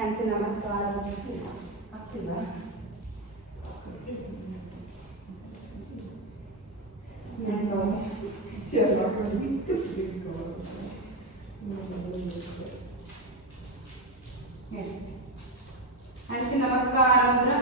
ಹ್ಯಾಂಡ್ಸ್ ನಮಸ್ಕಾರ ಆಗ್ತಿಲ್ವಾ? ಹ್ಯಾಂಡ್ಸ್ ನಮಸ್ಕಾರ ಅಂದ್ರೆ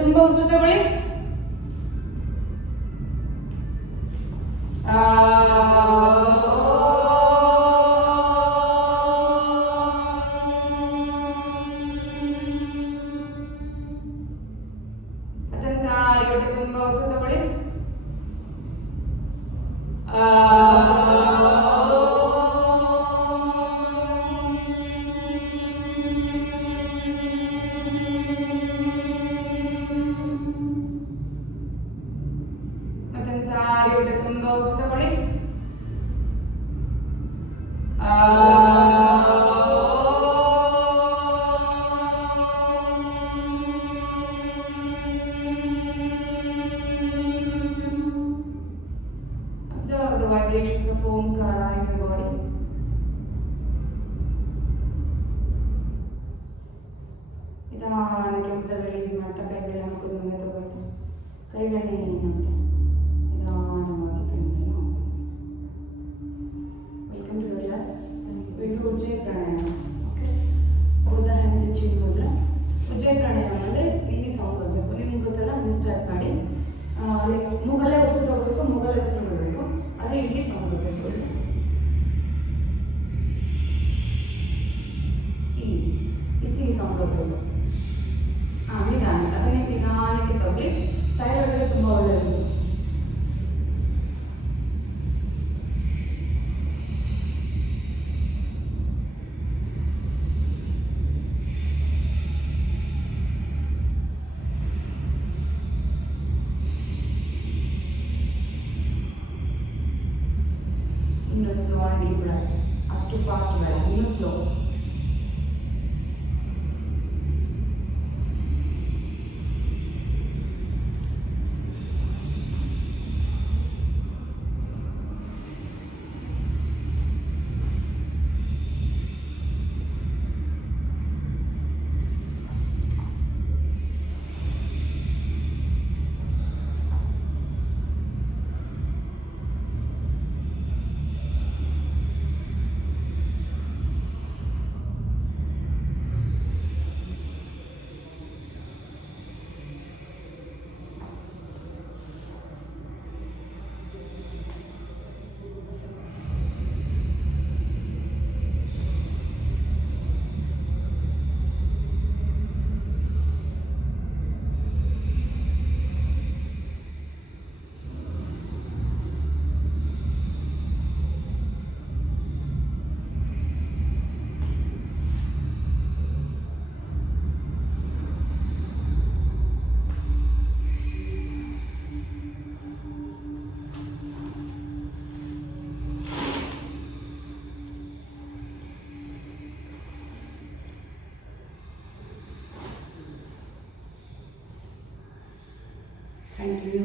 ತುಂಬ ಉಸಿರು ತಗೊಳ್ಳಿ. ಮತ್ತೊಂದು ಸಾರಿ ಹೊಟ್ಟೆ ತುಂಬ ಉಸಿರು ತಗೊಳ್ಳಿ. Observe the vibrations of Omkara in your body. ನಿಧಾನಕ್ಕೆ ಉತ್ತರ ರಿಲೀಸ್ ಮಾಡ್ತಾ ಕೈಗಳನ್ನ ಮುಖದ ಮುಂದೆ ತಗೊಳ್ತಾ ಕೈಗಳನ್ನ ಏನಂತೆ ನಿಧಾನವಾಗಿ ಕಣ್ಣನ್ನ. Welcome to the class. ಇದು Ujjayi pranayama. Okay, Buddha hands in chin mudra. Ujjayi pranayama ಅಂದರೆ ಇಲ್ಲಿ ಸೌಂಡ್ ಬರಬೇಕು. ನಿಮ್ಗೆ ಗೊತ್ತಲ್ಲ, ನೀವು ಸ್ಟಾರ್ಟ್ ಮಾಡಿ. ಮೂಗಲ್ಲೇ ಉಸಿರು ತಗೋಬೇಕು, ಮೂಗಲ್ಲೇ ಉಸಿರು ಬಿಡಬೇಕು. ಆದರೆ ಇಲ್ಲಿ ಸೌಂಡ್ ಬರಬೇಕು. ಇಲ್ಲಿ ಇಸ್ಸಿಂಗ್ ಸೌಂಡ್ ಬರಬೇಕು. ನಿಧಾನ, ಅದನ್ನೇ ನಿಧಾನಕ್ಕೆ ತಗೊಳ್ಳಿ. ಥೈರಾಯ್ಡ್ಗೆ ತುಂಬ ಒಳ್ಳೆಯದು. ಇನ್ನೂ ಸ್ಲೋ ಆ್ಯಂಡ್ ಡೀಪ್ ಬ್ರೆತ್. ಅಷ್ಟು ಫಾಸ್ಟ್ ಬೇಡ, ಇನ್ನೂ slow.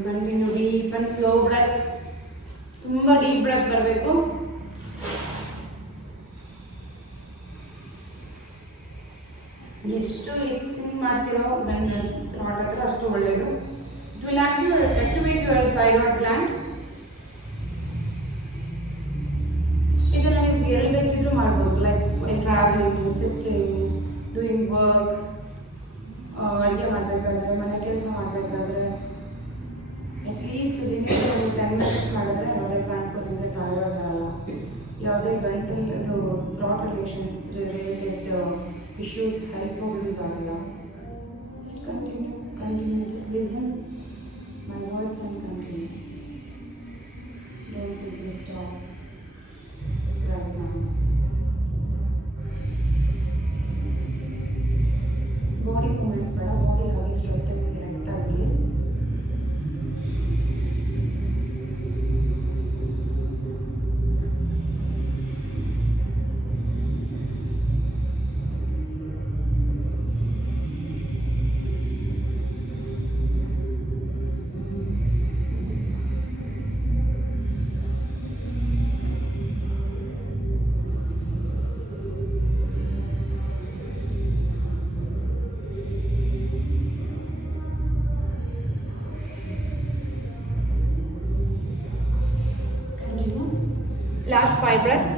Continue deep and slow breath. ತುಂಬ ಡೀಪ್ ಬ್ರೆತ್ ಬರಬೇಕು. ಎಷ್ಟು ಹಿಂಗೆ ಮಾಡ್ತಿರೋ ಗಂಟು ಥ್ರಾಟ್ ಹತ್ರ ಅಷ್ಟು ಒಳ್ಳೆಯದು. It will activate your thyroid gland. ಇದನ್ನು ನೀವು ಎಲ್ಲಿ ಬೇಕಿದ್ರೂ ಮಾಡ್ಬೋದು, like travelling, sitting, doing work, ಅಡುಗೆ ಮಾಡಬೇಕಾದ್ರೆ, ಮನೆ ಕೆಲಸ ಮಾಡಬೇಕಾದ್ರೆ, ಅಟ್ಲೀಸ್ಟ್ ದಿನಕ್ಕೆ ಒಂದು 10 ಮಿನಿಟ್ಸ್ ಮಾಡಿದ್ರೆ ಯಾವುದೇ ಕಾರಣಕ್ಕೂ ನಿಮಗೆ ಥೈರಾಯ್ಡ್ ಆಗಲ್ಲ. ಯಾವುದೇ ಗಂಟಲು ಥ್ರಾಟ್ ರಿಲೇಟೆಡ್ issues hypovolemic ಆಗಲ್ಲ. Just continue, just listen my words and continue. Don't simply stop right now. Body movements ಬೇಡ, ಬಾಡಿ ಹಾಗೆ ಸ್ಟ್ರೈಟ್ ಆಗಿ ಕರೆಕ್ಟ್ ಆಗಿರಲಿ. Last 5 breaths.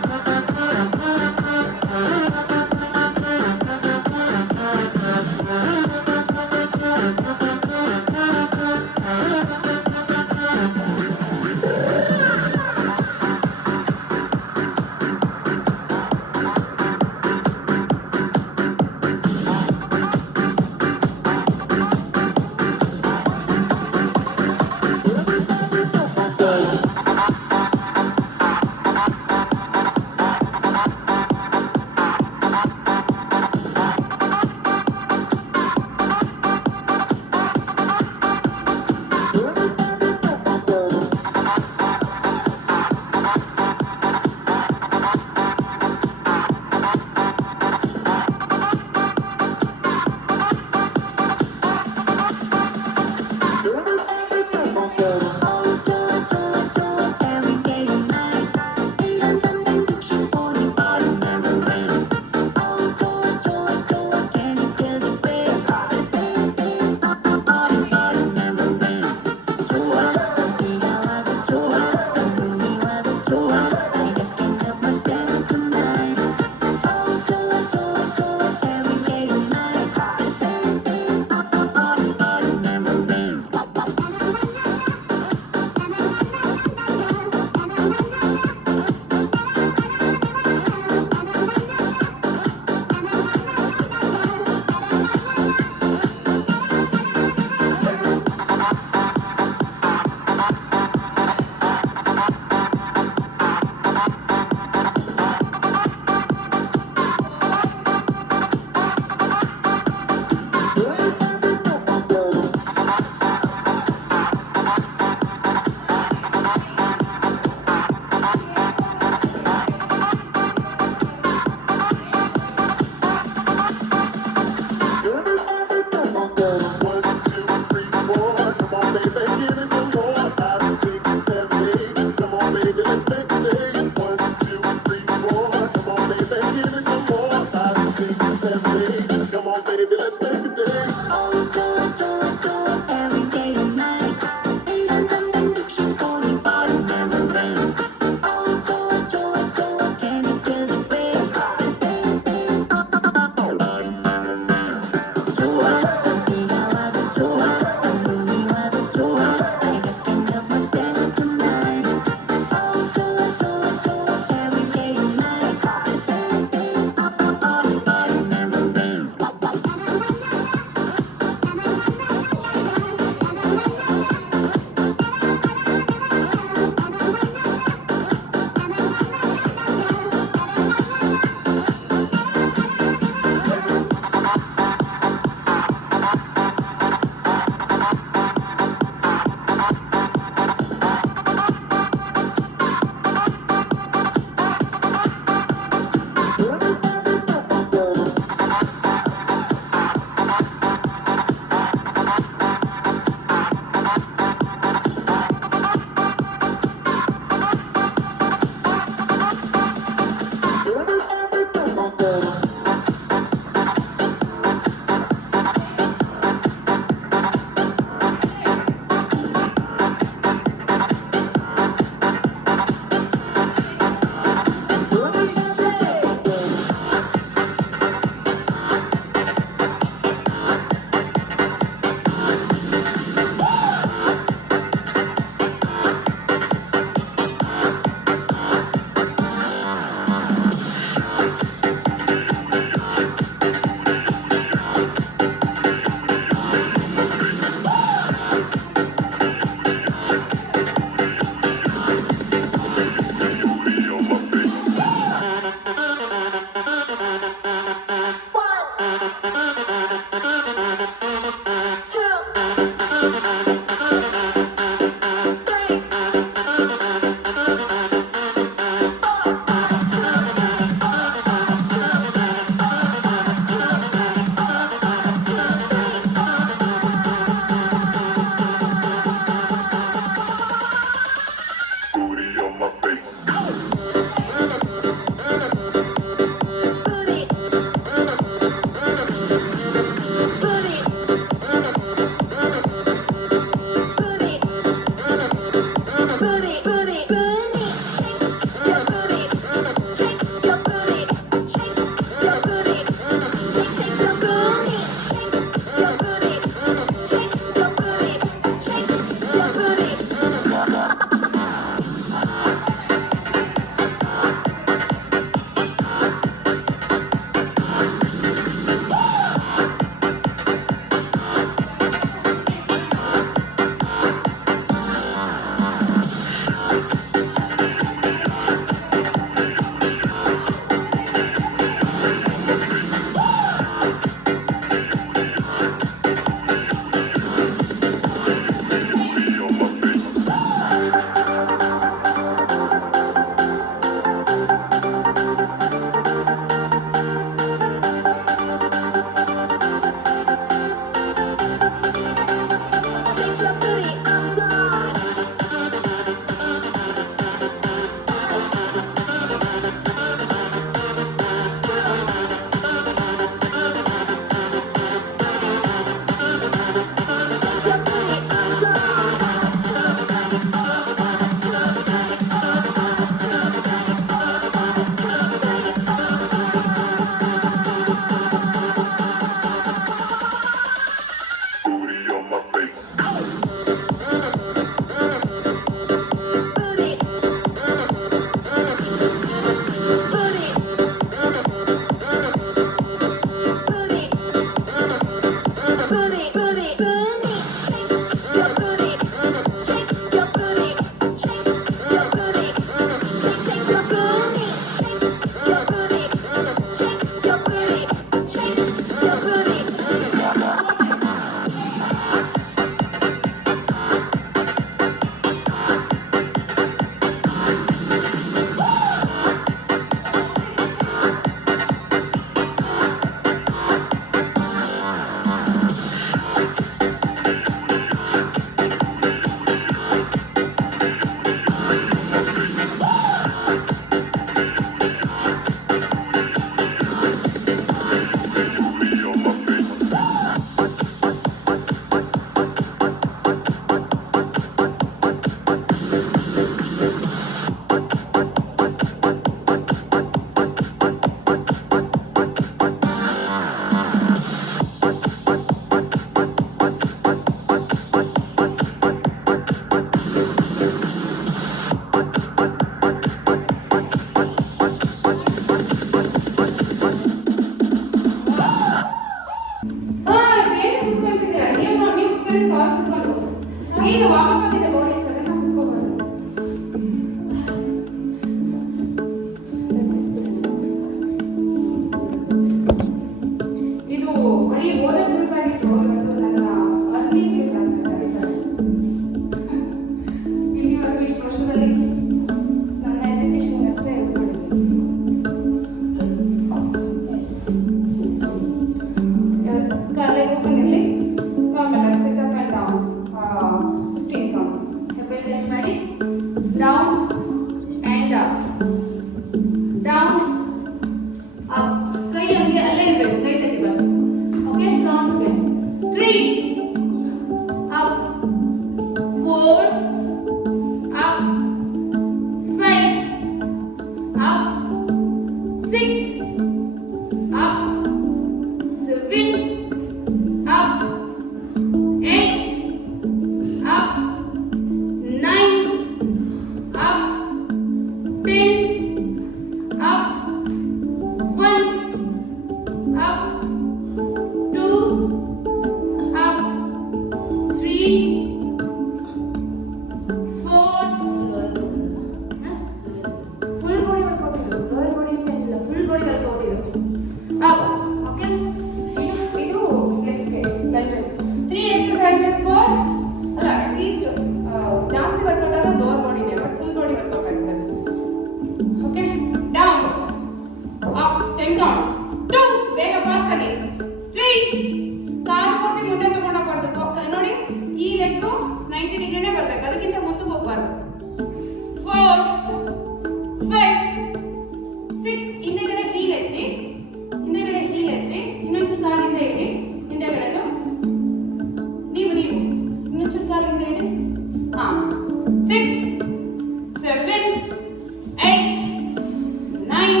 10.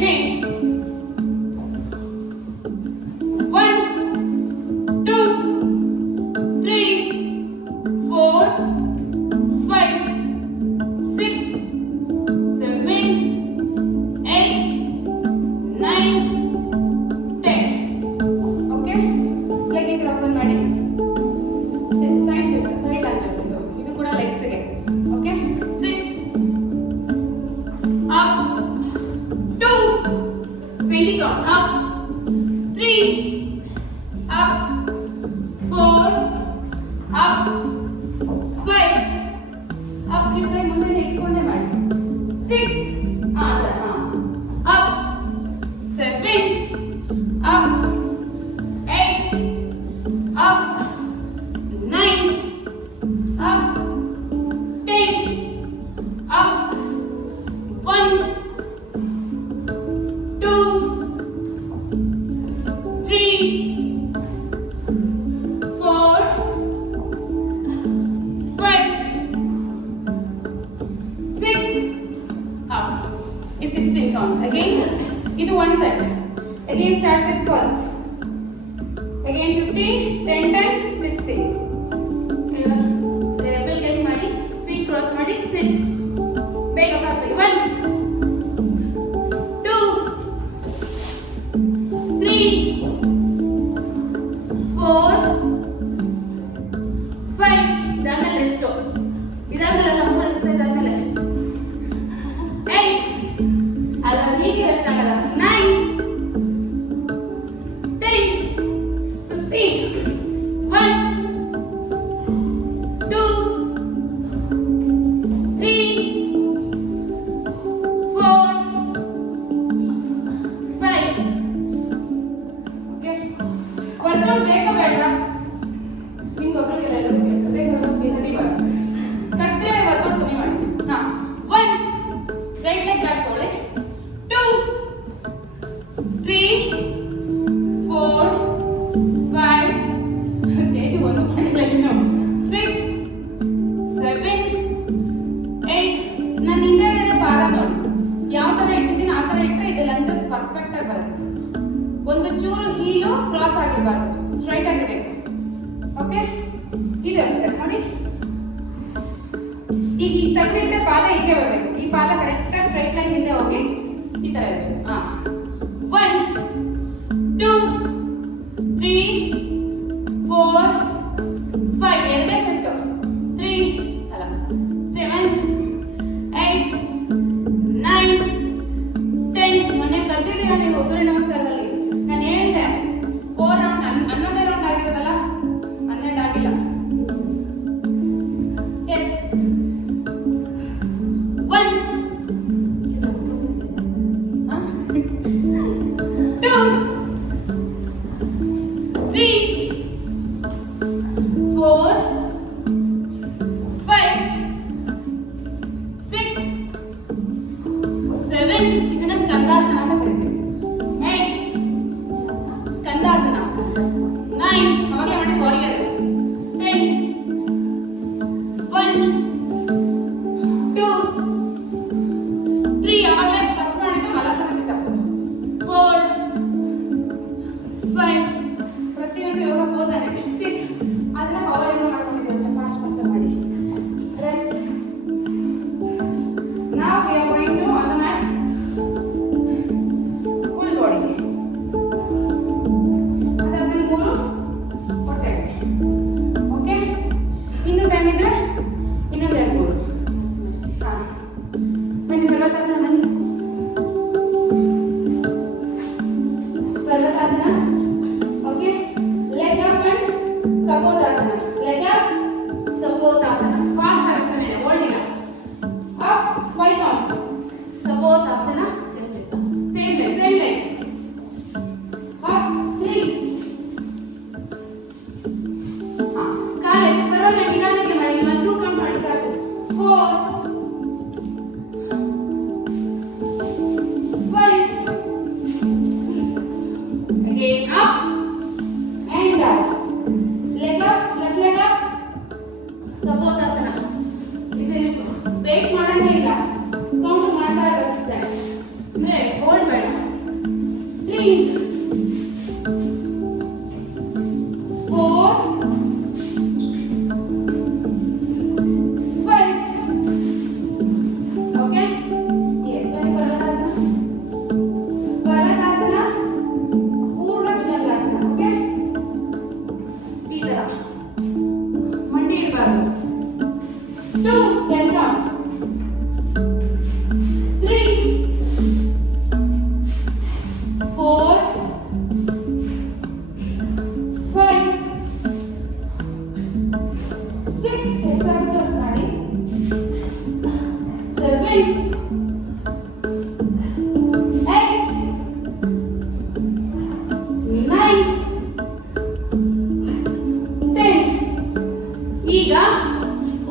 Change. 1, 2, 3, 4, 5, 6, 7, 8, 9, 10. Okay? leg ಗೆ open ಮಾಡಿ. Side lunges ಇದು ಕೂಡ legs ಗೆ. Okay? Sit. Up. 2. 20 counts. Up. 3. Up. 4. Up. 5. Up ಕಿಡ್ಕೈ ಮುಂದೆ ಇಟ್ಕೊಂಡೆ ಮಾಡಿ. 6. Up. 7. Up. 8. Up. 9. Up. 10. Up. 1, 2, 3, 4, 5, 6. Up. It's 16 counts. Again, ಇದು one set. Again, start with first. Again 15, 10, 10, 16. Level catch ಮಾಡಿ, feet cross ಮಾಡಿ, sit. ಬೇಗ fast ಆಗಿ. 1, 2, 3, 4, 5. ಇದಾದ್ಮೇಲೆ ರೆಸ್ಟ್. ಇದಾದ್ಮೇಲೆ ನಾವು 3 ಎಕ್ಸರ್ಸೈಸ್ ಆದ್ಮೇಲೆ 8. ಅಲ್ಲ ಹೀಗೆ ರೆಸ್ಟ್ ಆಗಲ್ಲ. 9, 10, 15. 1, 2, 3, 4, 5. Okay? ವರ್ಕೌಟ್ ಬೇಗ ಬೇಡ ನಿಮ್ಗೊಬ್ರಿಗೆಲ್ಲ ಎಲ್ಲರಿಗೂ ಬೇಗ ನಡಿಬಾರ್ದು. ಕತ್ತರೆ ವರ್ಕೌಟ್ ಕಮ್ಮಿ ಮಾಡಿ. 1, ರೈಟ್ ಲೆಗ್ ಬ್ಯಾಕ್ ತಗೊಳ್ಳಿ. 2, 3, 4, 5. ತೇಜು ಒಂದು ಮಾಡಿಲ್ಲ ಇನ್ನು. 6, 7, 8. ನಾನು ಹಿಂದೆಗಡೆ ಪಾದ ನೋಡಿ ಯಾವ ತರ ಇಟ್ಟಿದ್ದೀನಿ ಆ ತರ ಇಟ್ಟರೆ ಇದು ಲಂಜಸ್ ಪರ್ಫೆಕ್ಟ್ ಆಗಿ ಬರುತ್ತೆ. ಒಂದು ಚೂರು ಹೀಲು ಕ್ರಾಸ್ ಆಗಿರಬಾರ್ದು, ಸ್ಟ್ರೈಟ್ ಆಗಿರ್ಬೇಕು. ಓಕೆ, ಇದು ಅಷ್ಟೇ ನೋಡಿ. ಈಗ ಈ ತೆಗೆದಿಟ್ಟರೆ ಪಾದ ಹೀಗೆ ಬರಬೇಕು. ಈ ಪಾದ ಕರೆಕ್ಟ್ ಆಗಿ ಸ್ಟ್ರೈಟ್ ಲೈನ್ ಹಿಂದೆ ಹೋಗಿ ಈ ತರ ಇರಬೇಕು. 1, 2, 3, 4, 5. ಎರಡೇ ಸೆಟ್ಟು. 3 ಅಲ್ಲ 7, 8, 9, 10. ಮೊನ್ನೆ ಕಲ್ತಿದ್ದೀರಾ ನೀವು ಸೂರ್ಯ ನಮಸ್ಕಾರದಲ್ಲಿ. ನಾನು ಹೇಳಿದೆ 4 ರೌಂಡ್ 11 ರೌಂಡ್ ಆಗಿರೋದಲ್ಲ, 12 ಆಗಿಲ್ಲ. ಎಸ್ 1, 2, 3, 4, 5, 6, 7. ಇದನ್ನ ಸ್ಕಂದಾಸನ ಅಂತ ಕರೀತೀವಿ. 8 ಸ್ಕಂದಾಸನ. 9 ಅವಾಗಲೇ ಮಾಡಿ ವಾರಿಯರ್. 10, 1, 2, 3 ಅವಾಗಲೇ ಫಸ್ಟ್ ಮಾಡಿದ್ದು ಮಲಾಸನ ಸಿಕ್ಕಾಗ್ತದೆ. 4, 5. ಪ್ರತಿಯೊಂದು ಯೋಗ ಪೋಸ್ ಆಗಿದೆ. 6 ಅದನ್ನ ಪವರ್ ಯೋಗ ಮಾಡ್ಕೊಂಡಿದ್ದೀವಿ ಅಷ್ಟೇ. ಫಾಸ್ಟ್ ಮಾಡಿ. Rest. Now we are going to on the mat full body. ಅದಾದ್ಮೇಲೆ 3 ಹೊಟ್ಟೆಗೆ. ಓಕೆ, ಇನ್ನು ಟೈಮ್ ಇದ್ರೆ ಇನ್ನೊಂದು 2 3. ಬನ್ನಿ ಪರ್ವತಾಸನ. ಬನ್ನಿ Parvatasana. Okay, leg up and Kapotasana. Leg up, Kapotasana. Fast action ಇದೆ, holding up 5 counts. Kapotasana. Same leg. Up 3. ಕಾಲೇ ಪರವಾಗಿಲ್ಲ, ನಿಧಾನಕ್ಕೆ ಮಾಡಿ. 1, 2 ಕೌಂಟ್ ಮಾಡಿ ಸಾಕು. 4, ಈಗ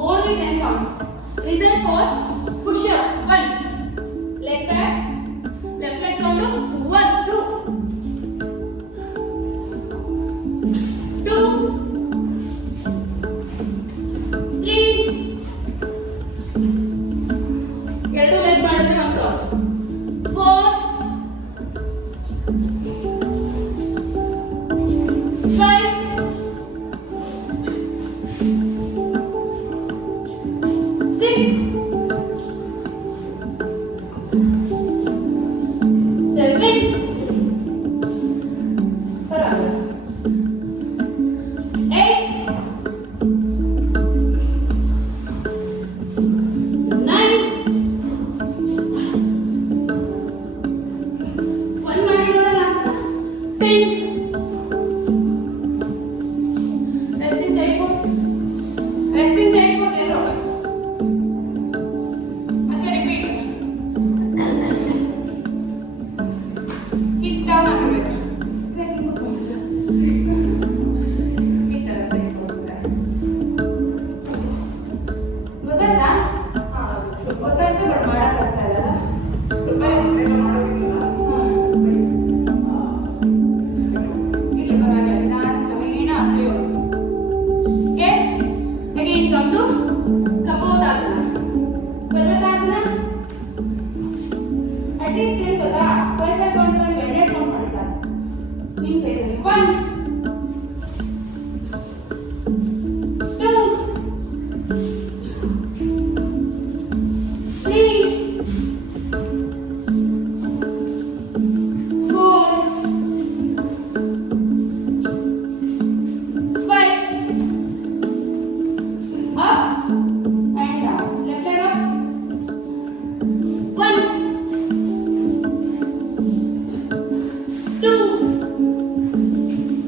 only 10 counts. Listen, pause, push up. 1, leg back, left leg down to 1, 2, 2, 3, ಎರಡು ಲೆಗ್ ಮಾಡಿದ್ರೆ 1 count. 4, 5, 6, 7, ಬರಾಬರ್, 8, 9, 1 ಮಾಡಿ ನೋಡ ಲಾಸ್ಟ್, 10, resting child pose, zero. ಮತ್ತೆ repeat, hip down ಆಗಬೇಕು, ಇದಕ್ಕೆ ಕೂತ್ಕೊಂಡು ಈ ತರ child pose. ಗೊತ್ತಾಯ್ತಾ? ಗೊತ್ತಾಯ್ತು, ಬಟ್ ಮಾಡಕ್ಕಾಗ್ತಾ ಇಲ್ಲ. ಇಲ್ಲಿ ಪರವಾಗಿಲ್ಲ, ನಿಧಾನ ಕ್ರಮೇಣ ಹಸ್ಲಿ ಹೋಗುತ್ತೆ. Yes, again come to Kapotasana. Parvatasana. At least ಏನು ಗೊತ್ತಾ, 5 count ಮಾಡಿ ಕೌಂಟ್ ಮಾಡಿ ಸರ್. ನಿಮ್ಮ ಪೇಜಲ್ಲಿ 1, 2, 3, 4, 5, up and down. Left leg up. 1, 2, 3,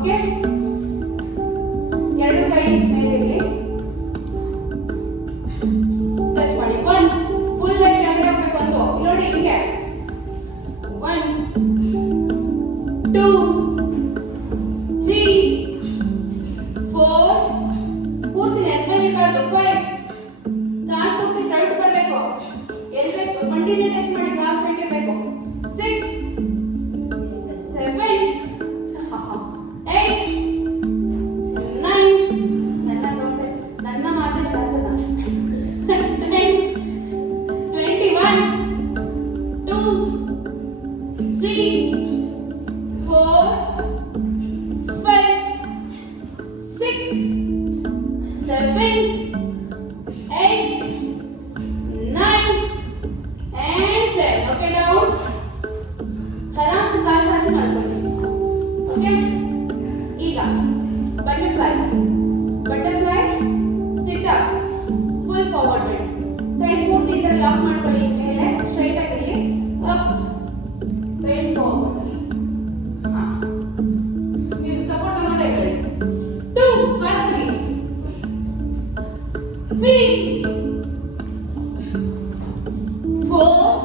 ಓಕೆ ಎರಡು ಕೈ ಮೇಲಿರಲಿ ಟಚ್ ಮಾಡಿ 1 ಫುಲ್ ಲೆಗ್ ಕೆಳಗಡೆ ಹೋಗ್ಬೇಕು ಒಂದು ನೋಡಿ ಹಿಂಗೆ 1 2 3 4 ಪೂರ್ತಿ ನೆಲಕ್ಕೆ ಇರಬಾರ್ದು 5 ಕಾಲು ಪೂರ್ತಿ ಸ್ಟ್ರೈಟ್ ಬರಬೇಕು ಎಲ್ಲಿ ಬೇಕು ಮಂಡಿನೇ ಟಚ್ ಮಾಡಿ ಕಾಲು ಸ್ಟ್ರೈಟ್ ಇರಬೇಕು 6 7 8 9 ನನ್ನ ಮಾತೆ ಶಾಸನ 10 21 2 3 4 5 6 7 8 9 and 10 okay down आराम से काल चाचे ಮಾಡ್ಕೊಳ್ಳಿ ಓಕೆ ಈಗ ಬಟರ್ಫ್ಲೈ ಸಿಟ್ ಅಪ್ ಫುಲ್ ಫಾರ್ವರ್ಡ್ ಬೆಂಡ್ ಕೈ ಪೂರ್ತಿ ಇದರ ಲಾಕ್ ಮಾಡ್ಕೊಳ್ಳಿ ಮೇಲೆ ಸ್ಟ್ರೈಟ್ ಆಗಿರಲಿ ಅಪ್ ಬೆಂಡ್ ಫಾರ್ವರ್ಡ್ ಹಾ ನೀವು ಸಪೋರ್ಟ್ ತಗೊಂಡೆ ಇರಿ 2 ಫಸ್ಟ್ 3 4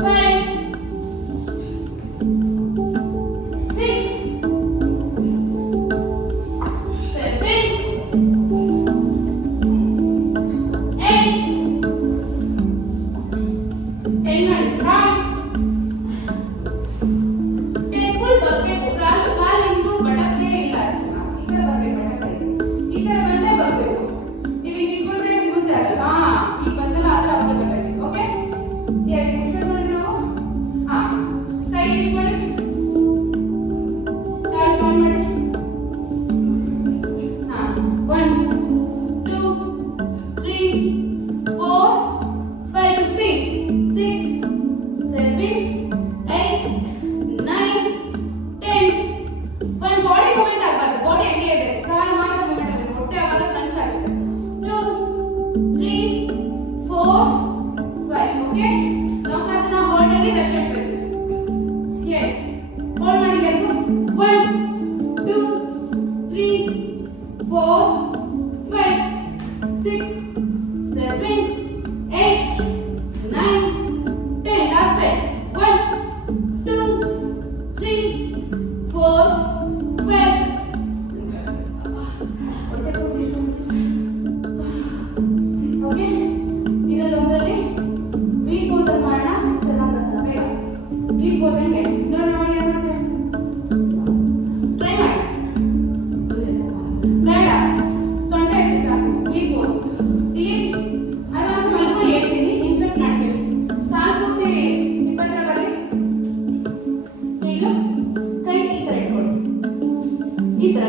5 only Russian twist. Yes. Hold ಮಾಡಿ leg. 1, 2, 3, 4, 5, 6, 7, 8, 9, 10. Last time. 1, 2, 3, 4, 5. Okay. ಇದರಲ್ಲಿ ಒಂದರಲ್ಲಿ ವೀಕ್ ಪೋಸ್ ಮಾಡೋಣ. ಸರಾಂಗಾಸನ ಬೇಗ. ವೀಕ್ ಪೋಸ್ ಹೆಂಗೆ ನೋಡಿ ಮಾಡಿ ಏನು ಮಾಡ್ತೇವೆ. ಟ್ರೈ ಮಾಡಿ. ಬೇಡ ಸೊಂಟ ಇಟ್ಟು ಸಾಕು. ವೀಕ್ ಪೋಸ್ ಇಲ್ಲಿ ಆರಾಮ ಮಲ್ಕೊಂಡು ಹೇಳ್ತೀನಿ. ಇನ್ಸರ್ಟ್ ಮಾಡ್ತೀವಿ. ಕಾಲು ಪೂರ್ತಿ ಇಪ್ಪತ್ತರ ಬರಲಿ. ಈಗ ಕೈ ಈ ಥರ ಇಟ್ಕೊಳ್ಳಿ. ಈ ಥರ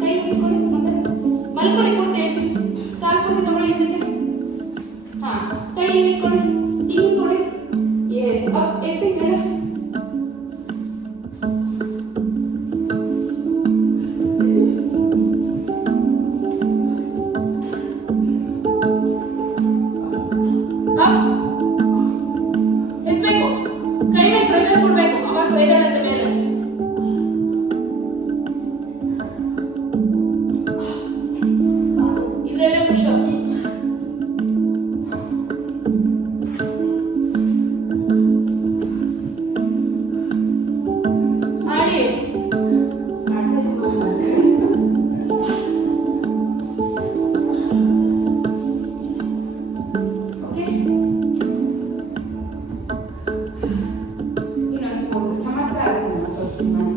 ಕೈ ಇಟ್ಕೊಳ್ಳಿ. ಮತ್ತೆ ಮಲ್ಕೊಳ್ಳಿ ಪೂರ್ತಿ. ಕಾಲು ಪೂರ್ತಿ ತಗೊಳ್ಳಿ ಹಿಂದಿಗೆ. ಹಾಂ ಕೈ ಇಟ್ಕೊಳ್ಳಿ. ಹಿಂಗೆ ಕೊಡಿ. ಎಸ್ ಅಪ್ ಎತ್ತಿ ಮೇಡಮ್. ಎತ್ತಬೇಕು. ಕೈ ಮೇಲೆ ಪ್ರೆಷರ್ ಕೊಡಬೇಕು. ಅವಾಗ ಕೈದಾಡದ ಮೇಲೆ ಇದರಲ್ಲೇ ಪುಷ್ ಅಪ್. ಮಾಡಿ ಓಕೆ. ಇನ್ನೊಂದು ಪೋಸ್ ಚಮತ್ಕಾರ ಆಸನ ತೋರಿಸ್ತೀನಿ ಮಾಡಿ.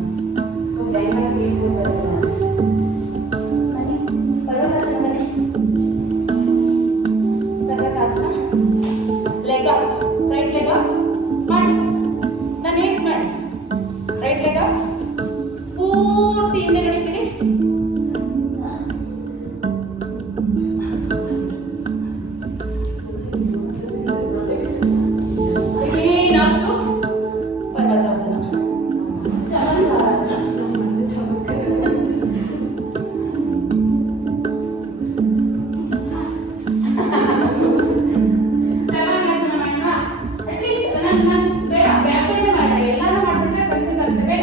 ಓಕೆ ಐವತ್ತು ವೀಕ್ ಪೋಸ್ ಬನ್ನಿ. ಪರ್ವತಾಸನ ಬನ್ನಿ. Parvatasana. Leg up. Right leg up ಮಾಡಿ. ನಾನು ಹೇಟ್ ಮಾಡಿ. ರೈಟ್ ಲೆಗ್ ಅಪ್ ಪೂರ್ತಿ ಹಿಂದೆ ನಡೀತೀನಿ. ಏನಾಗ್ತು ಪರ್ವತಾಸನ. ಚಮತ್ಕಾರಾಸನ. ಸರಾಂಗಾಸನ ಮಾಡೋಣ. ಅಟ್ಲೀಸ್ಟ್ ನಾನು ಬೇಡ ಬ್ಯಾಕ್ಲೈನೇ ಮಾಡೋಣ. ಎಲ್ಲಾನು ಮಾಡ್ಬಿಟ್ರೆ ಕನ್ಫ್ಯೂಸ್ ಆಗುತ್ತೆ. ಬೇಗ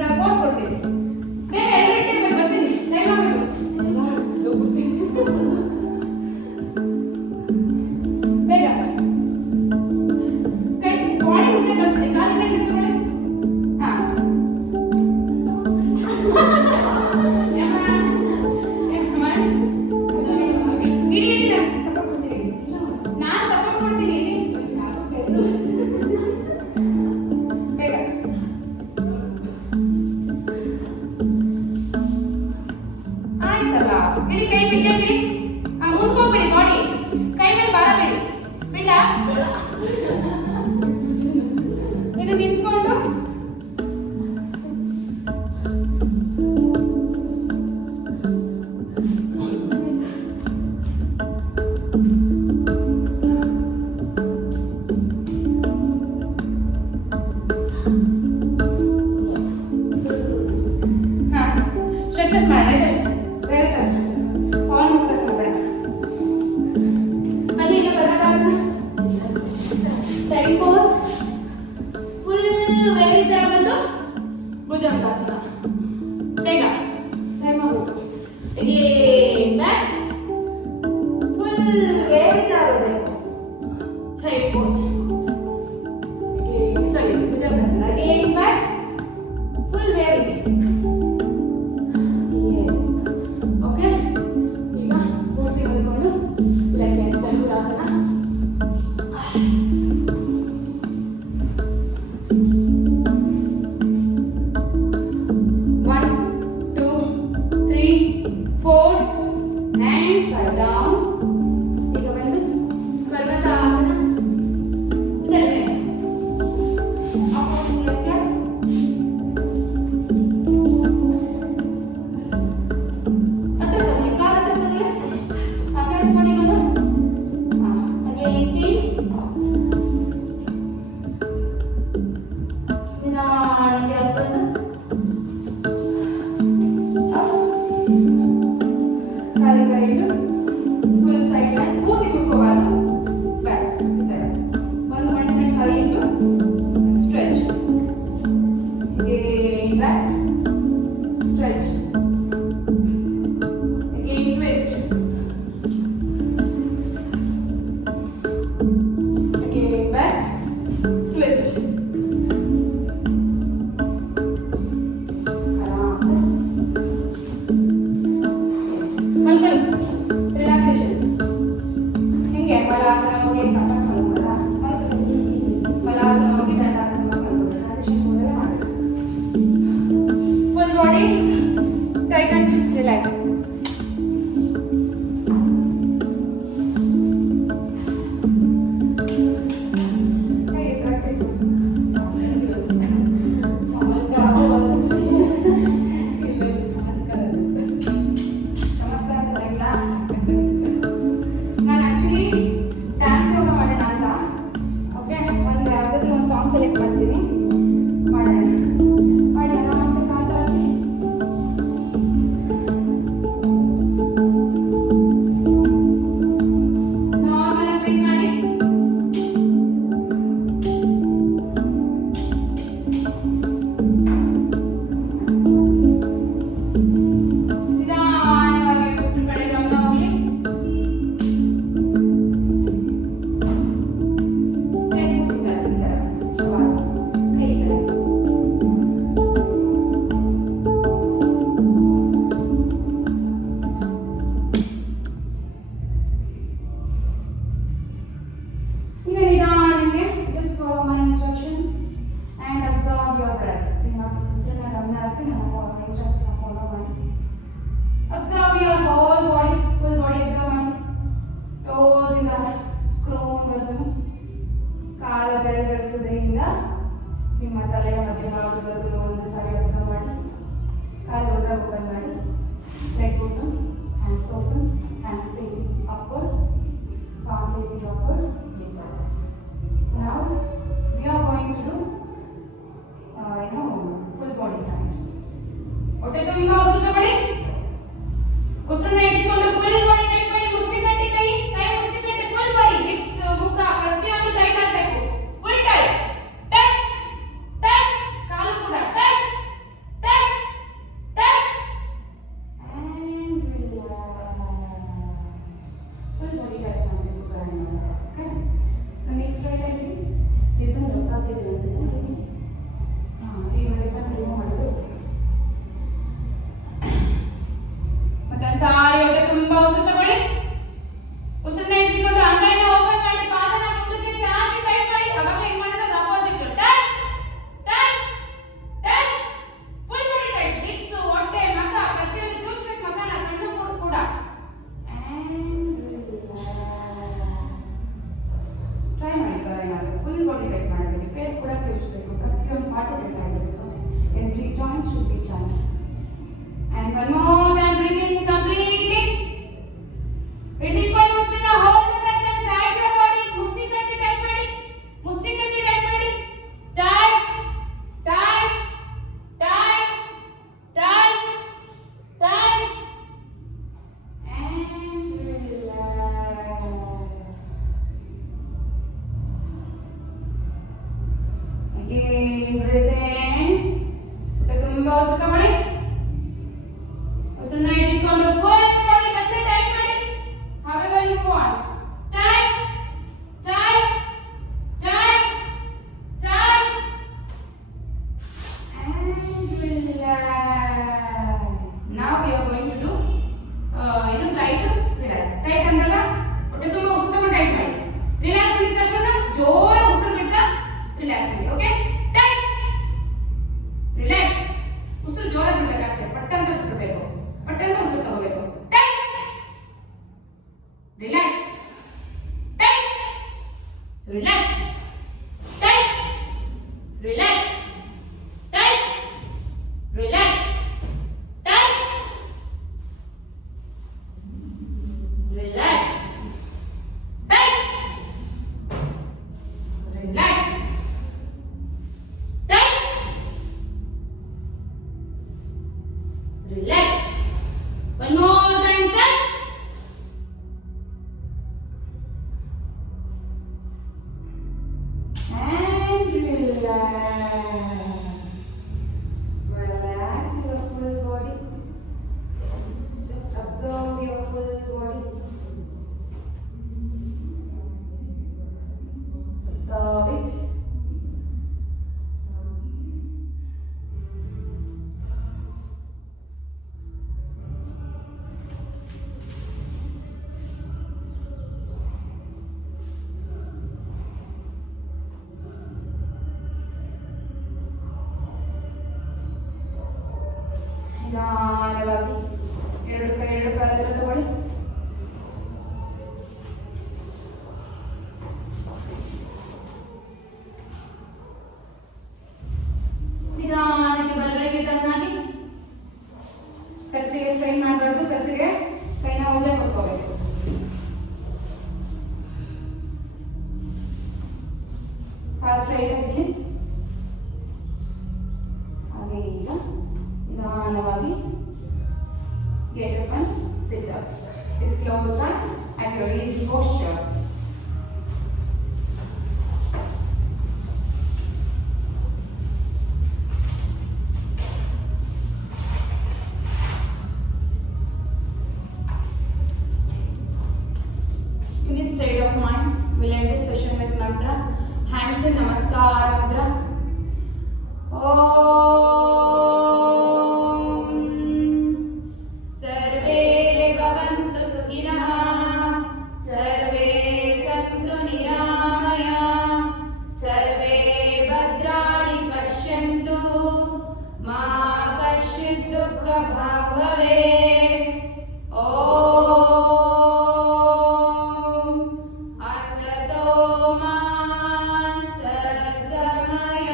ನಾನು ಫೋರ್ಸ್ ಕೊಡ್ತೀನಿ. ಬೇಗ ಎಲ್ಲ ಇಟ್ಟಿರ್ಬೇಕು. ಬರ್ತೀನಿ. ಟೈಮ್ ಆಗೋದು. ಬೇಗ ಕೈ ಬಾಡಿ ಮುಂದೆ ಕಳಿಸ್ಬಿಡಿ. ಕಾಲಿನ ನಿಂತ್ಕೊಳ್ಳಿ. ಹಾಂ ಇಡಿ ಇಡಿ. ನಾನು ಸಪೋರ್ಟ್ ಕೊಡ್ತೀನಿ. ನಾನು ಸಪೋರ್ಟ್ ಮಾಡ್ತೀನಿ. ಬೇಗ ಆಯ್ತಲ್ಲ. ಇಡಿ ಕೈ ಬಿಟ್ಟೆ ಬಿಡಿ. ಮುಂದ್ಕೋಗ್ಬಿಡಿ. ಬಾಡಿ ಕೈ ಮೇಲೆ ಭಾರ ಬಿಡಿ. ಬಿಡ್ಲಾ ಬೇಡ. ಇದು ನಿಂತ್ಕೊಂಡು ಹಾಂ ಸ್ಟ್ರೆಚಸ್ ಮಾಡೋಣ. ಇದೆ ಬೇರೆ ಥರ ಸ್ಟ್ರೆಚಸ್. ಪವನ್ ಮುಕ್ತಾಸನ ಬೇಡ. ಅಲ್ಲಿ ಇಲ್ಲ ಪರ್ವತಾಸನ. ಸೈಡ್ ಪೋಸ್ ಫುಲ್ ವೇವಿ ಥರ ಬಂದು ಭುಜಂಗಾಸನ. ಬೇಗ ಟೈಮ್ ಆಗುತ್ತೆ. Again back. ಫುಲ್ ವೇವಿ ಥರ ಬರಬೇಕು. Side pose. ಸರಿ Bhujangasana. Again back. Full wavy. Yes okay. ಈಗ ಪೂರ್ತಿ ಮಲ್ಕೊಂಡು ಲೆಗ್ ಧನುರಾಸನ. ನಿಮ್ಮ ತಲೆಯ ಮಧ್ಯಭಾಗದವರೆಗೂ ಒಂದು ಸಾರಿ ಅಬ್ಸರ್ವ್ ಮಾಡಿ. ಕಾಲು ದೊಡ್ಡದಾಗಿ ಓಪನ್ ಮಾಡಿ. Leg open, hands open, hands facing upward, palm facing upward. Yes. Now we are going to do full body tight. ಹೊಟ್ಟೆ ತುಂಬ ಉಸಿರು ತಗೊಳ್ಳಿ. ಉಸಿರನ್ನ ಇಟ್ಕೊಂಡು ಫುಲ್ ಬಾಡಿ ಟೈಟ್ ಮಾಡಿ. ಮುಷ್ಟಿ ಕಟ್ಟಿ ಕೈ ಮುಷ್ಟಿ ಕಟ್ಟಿ ಫುಲ್ ಬಾಡಿ, ಹಿಪ್ಸ್ ಮುಖ ಪ್ರತಿಯೊಂದು ಟೈಟ್ ಆಗಬೇಕು. Full tight tight tight. ಕಾಲು ಕೂಡ tight tight tight and full body tight ಮಾಡಬೇಕು ಪ್ರಾಣಾಯಾಮ. ಓಕೆ, ನೆಕ್ಸ್ಟ್ ರೈಟ್ ಆಗಿ ಇದನ್ನ ಗೊತ್ತಾಗ್ತಿದೆ ಅನ್ಸುತ್ತೆ. ರಿಮೂವ್ ಮಾಡಬೇಕು. ಮತ್ತೆ ಸಾರಿ ಹೊಟ್ಟೆ ತುಂಬಾ ಉಸಿರು ತಗೊಳ್ಳಿ. ಉಸಿರನ್ನ ಇಟ್ಕೊಂಡು ಅಂಗೈನ ಓಪನ್ ಮಾಡಿ, ಪಾದನ ಮುಂದಕ್ಕೆ ಚಾಚಿ ಟೈಟ್ ಮಾಡಿ. ಅವಾಗ ಏನು ಮಾಡೋದು? Opposite touch touch touch. Full body tight. Hips, ಹೊಟ್ಟೆ, ಮಗ ಪ್ರತಿಯೊಂದು ತೂಗಿಸ್ಬೇಕು. ಮಗನ ಕಣ್ಣು ಕೂಡ ಟ್ರೈ ಮಾಡಿ. ಫುಲ್ ಬಾಡಿ ಟೈಟ್ ಮಾಡಬೇಕು. ಫೇಸ್ ಕೂಡ ತೂಗಿಸ್ಬೇಕು. ಪ್ರತಿಯೊಂದು ಪಾರ್ಟ್ ಟೈಟ್ ಆಗಬೇಕು. Every joint should be tight. And one more time, breathe in completely. ಇಟ್ಕೊಳ್ಳಿ ಉಸಿರನ್ನ. hold the breath and tight your body. ಮುಷ್ಟಿ ಕಟ್ಟಿ ಟೈಟ್ ಮಾಡಿ. ಮುಷ್ಟಿ ಕಟ್ಟಿ ಟೈಟ್ ಮಾಡಿ. Tight tight tight tight tight and relax. Again, breathe in. ಹೊಟ್ಟೆ ತುಂಬಾ ಉಸಿರು ತಗೊಳ್ಳಿ. ಉಸಿರನ್ನ ಇಟ್ಕೊಂಡು ಫುಲ್ ಬಾಡಿ ಮತ್ತೆ ಟೈಟ್ ಮಾಡಿ. however you want. Tight tight tight tight and relax. Now we are going to do tight relax. Tight ಅಂದಾಗ ಹೊಟ್ಟೆ ತುಂಬಾ ಉಸಿರು ತಗೊಂಡು ಟೈಟ್ ಮಾಡಿ. ರಿಲ್ಯಾಕ್ಸ್ ಅಂದ ತಕ್ಷಣ ಜೋರಾಗಿ ಉಸಿರು ಬಿಡ್ತಾ ರಿಲ್ಯಾಕ್ಸ್ ಮಾಡಿ. Okay, tight relax. ಉಸಿರು ಜೋರಾಗಿ ಬಿಡಬೇಕು. ಆಚೆ ಪಟ್ಟಂತ ಬಿಡಬೇಕು. ಪಟ್ಟಂತ ಉಸಿರು ತಗೋಬೇಕು. Tight relax tight relax tight relax tight relax tight relax tight relax tight relax. One more time, touch. And relax. Relax your full body. Just observe your full body. Observe it. ನಿಧಾನವಾಗಿ ಎರಡು ಕಾಲ ತಗೊಳ್ಳಿ. ನಿಧಾನಕ್ಕೆ ಬಲಗಡೆಗೆ ಟರ್ನ್ ಆಗಿ. ಕತ್ತಿಗೆ ಸ್ಟ್ರೈನ್ ಮಾಡಬಾರ್ದು. ಕತ್ತಿಗೆ ಕೈನ ಒಳ್ಳೆ ಕೊಟ್ಕೋಬೇಕು. ಸ್ಟ್ರೈಟ್ ಆಗಿ ಹಾಗೆ ಈಗ ನಿಧಾನವಾಗಿ get up and sit up with closed eyes at your easy posture. In this state of mind, we'll end this session with mantra. Hands in Namaskar Mudra. असतो मा सद्गमय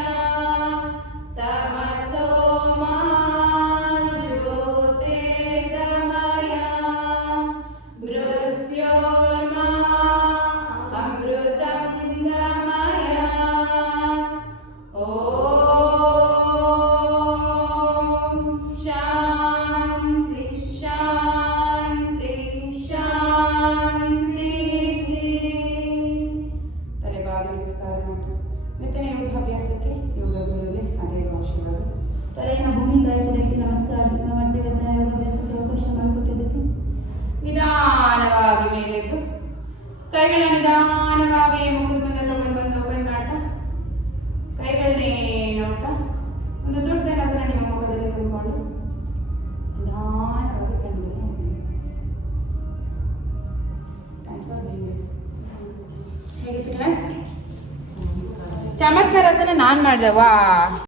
ಕೈಗಳ ನಿಧಾನವಾಗಿ ಮುಗಿದ ಮುಂದೆ ತಗೊಂಡು ಬಂದು ಓಪನ್ ಮಾಡ್ತಾ ಕೈಗಳನ್ನೇ ನೋಡ್ತಾ ಒಂದು ದೊಡ್ಡ ನಗರ ನಿಮ್ಮ ಮುಖದಲ್ಲಿ ತುಂಬಿಕೊಂಡು ನಿಧಾನವಾಗಿ ಕಣ್ಣು ಹೇಗಿತ್ತು ಕ್ಲಾಸ್? ಚಮತ್ಕಾರ ನಾನು ಮಾಡಿದೆ. ವಾ